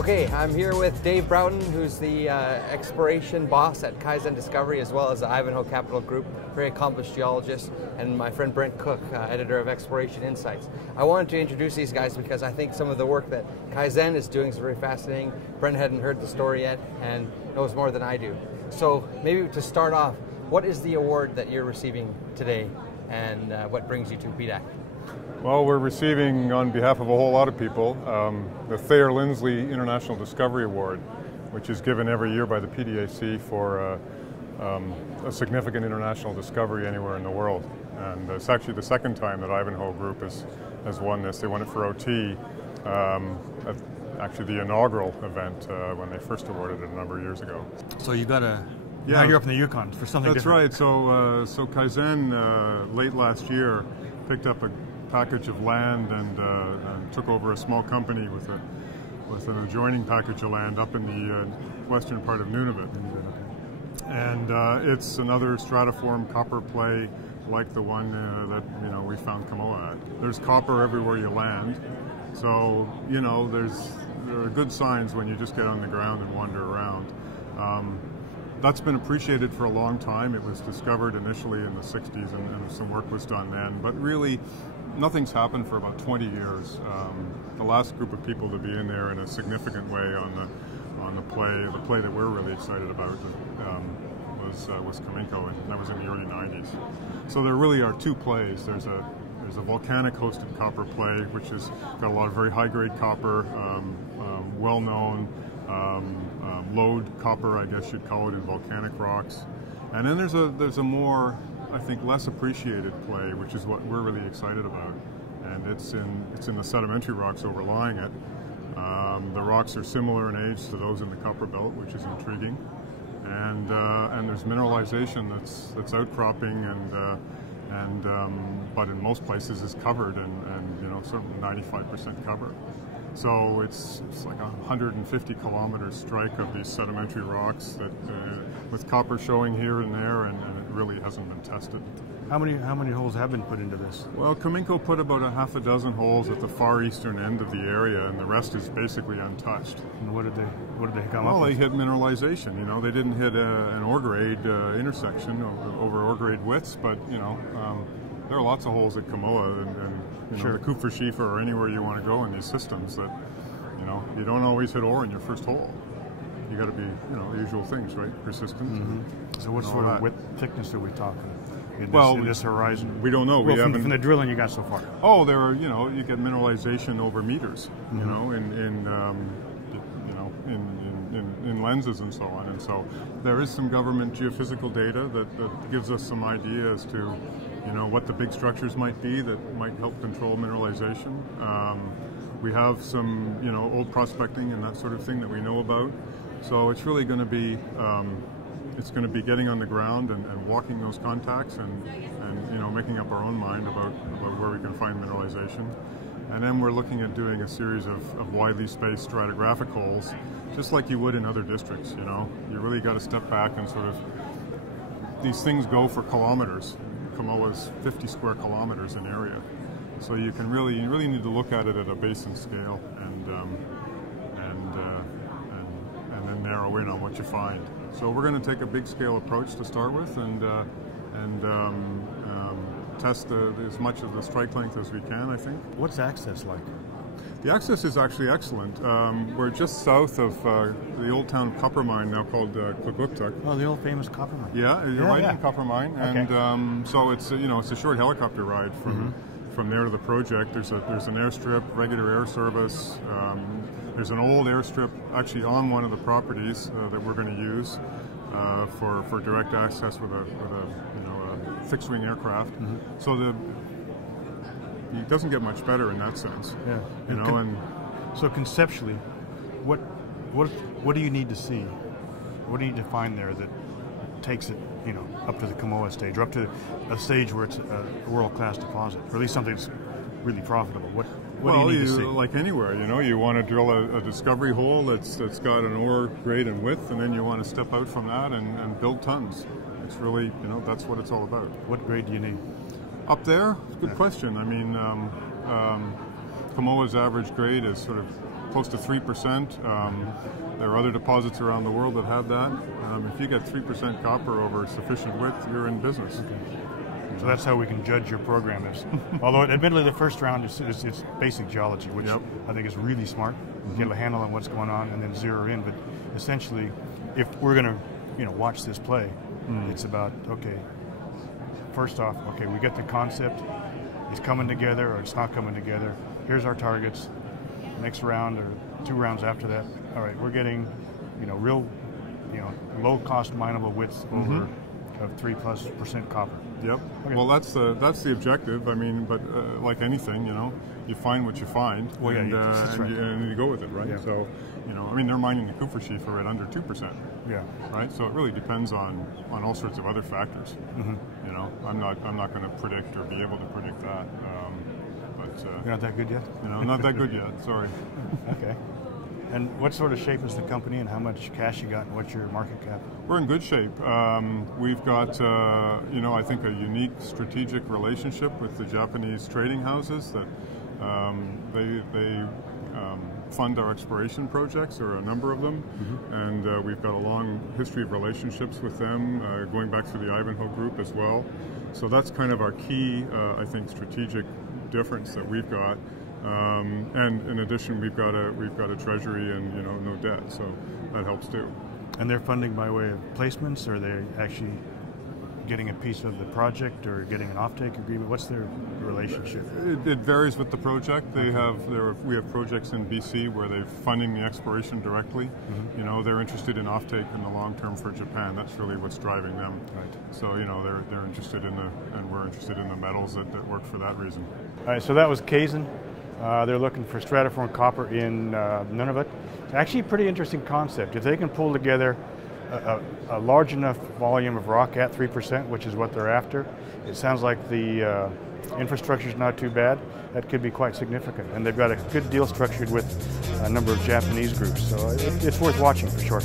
Okay, I'm here with Dave Broughton, who's the exploration boss at Kaizen Discovery, as well as the Ivanhoe Capital Group, very accomplished geologist, and my friend Brent Cook, editor of Exploration Insights. I wanted to introduce these guys because I think some of the work that Kaizen is doing is very fascinating. Brent hadn't heard the story yet and knows more than I do. So maybe to start off, what is the award that you're receiving today, and what brings you to PDAC? Well, we're receiving, on behalf of a whole lot of people, the Thayer Lindsay International Discovery Award, which is given every year by the PDAC for a significant international discovery anywhere in the world. And it's actually the second time that Ivanhoe Group has won this. They won it for OT, at actually the inaugural event when they first awarded it a number of years ago. So you got a... Yeah, now you're up in the Yukon for something different. That's right. So Kaizen late last year picked up a package of land and took over a small company with an adjoining package of land up in the western part of Nunavut. And it's another stratiform copper play like the one that we found Kamoa at. There's copper everywhere you land, so there are good signs when you just get on the ground and wander around. That's been appreciated for a long time. It was discovered initially in the 60s and some work was done then, but really nothing's happened for about 20 years. The last group of people to be in there in a significant way on the play that we're really excited about was Kaizen, and that was in the early 90s. So there really are two plays. There's a volcanic hosted copper play, which has got a lot of very high grade copper, well-known lode copper, I guess you'd call it, in volcanic rocks. And then there's a more, I think, less appreciated play, which is what we're really excited about. And it's in the sedimentary rocks overlying it. The rocks are similar in age to those in the copper belt, which is intriguing. And there's mineralization that's outcropping but in most places is covered and certainly 95% cover. So it's like a 150 kilometer strike of these sedimentary rocks that with copper showing here and there, and it really hasn't been tested. How many holes have been put into this? Well, Kaizen put about a half a dozen holes at the far eastern end of the area, and the rest is basically untouched. And what did they come up with? Well, they hit mineralization. They didn't hit an ore grade intersection over ore grade widths, but there are lots of holes at Kamoa and sure. The Kupfer Schiefer or anywhere you want to go in these systems that you don't always hit ore in your first hole. You got to be the usual things, right? Persistent. Mm-hmm. So what sort of width thickness are we talking in this horizon? We don't know. Well, from the drilling you got so far. Oh, there are you get mineralization over meters. In lenses and so on, and so there is some government geophysical data that gives us some idea as to what the big structures might be that might help control mineralization. We have some old prospecting and that sort of thing that we know about. So it's really going to be getting on the ground and walking those contacts and making up our own mind about where we can find mineralization. And then we're looking at doing a series of widely spaced stratigraphic holes, just like you would in other districts. You really got to step back and sort of, these things go for kilometers. Kamoa's 50 square kilometers in area, so you really need to look at it at a basin scale and then narrow in on what you find. So we're going to take a big scale approach to start with and test as much of the strike length as we can, I think. What's access like? The access is actually excellent. We're just south of the old town of Coppermine, now called Kuguktuk. Oh, the old famous Coppermine. Yeah, you're right in Coppermine, okay. And so it's it's a short helicopter ride from there to the project. There's an airstrip, regular air service. There's an old airstrip actually on one of the properties that we're going to use for direct access with a fixed wing aircraft. So it doesn't get much better in that sense. Yeah. So conceptually, what do you need to see? What do you need to find there that takes it, up to the Kamoa stage, or up to a stage where it's a world-class deposit, or at least something that's really profitable? What do you need to see? Like anywhere, you want to drill a discovery hole that's got an ore grade and width, and then you want to step out from that and build tons. It's really, that's what it's all about. What grade do you need? Up there? Good question. I mean, Kamoa's average grade is sort of close to 3%. There are other deposits around the world that have that. If you get 3% copper over sufficient width, you're in business. Okay. So that's how we can judge your program. Although admittedly the first round is basic geology, which I think is really smart. Get a handle on what's going on and then zero in. But essentially, if we're going to watch this play, it's about, okay, first off, okay, we get the concept, it's coming together or it's not coming together. Here's our targets. Next round or 2 rounds after that, all right, we're getting real low cost mineable widths over of 3+% copper. Yep. Okay. Well, that's the objective. I mean, but like anything, you find what you find, well, and you go with it, right? Yeah. So, I mean, they're mining the Humphreys for at under 2%. Yeah. Right. So it really depends on all sorts of other factors. I'm not going to predict or be able to predict that. But you're not that good yet. Not that good yet. Sorry. Okay. And what sort of shape is the company, and how much cash you got, and what's your market cap? We're in good shape. We've got, I think a unique strategic relationship with the Japanese trading houses that they fund our exploration projects. There are a number of them, and we've got a long history of relationships with them, going back to the Ivanhoe group as well. So that's kind of our key, I think, strategic difference that we've got. And in addition, we've got a treasury and no debt, so that helps too. And they're funding by way of placements, or they're actually getting a piece of the project or getting an offtake agreement? What's their relationship? It varies with the project. We have projects in BC where they're funding the exploration directly. They're interested in offtake in the long term for Japan. That's really what's driving them. Right. So they're interested in and we're interested in the metals that work for that reason. All right. So that was Kaizen. They're looking for stratiform copper in Nunavut. It's actually a pretty interesting concept. If they can pull together a large enough volume of rock at 3%, which is what they're after, it sounds like the infrastructure is not too bad. That could be quite significant. And they've got a good deal structured with a number of Japanese groups. So it's worth watching for sure.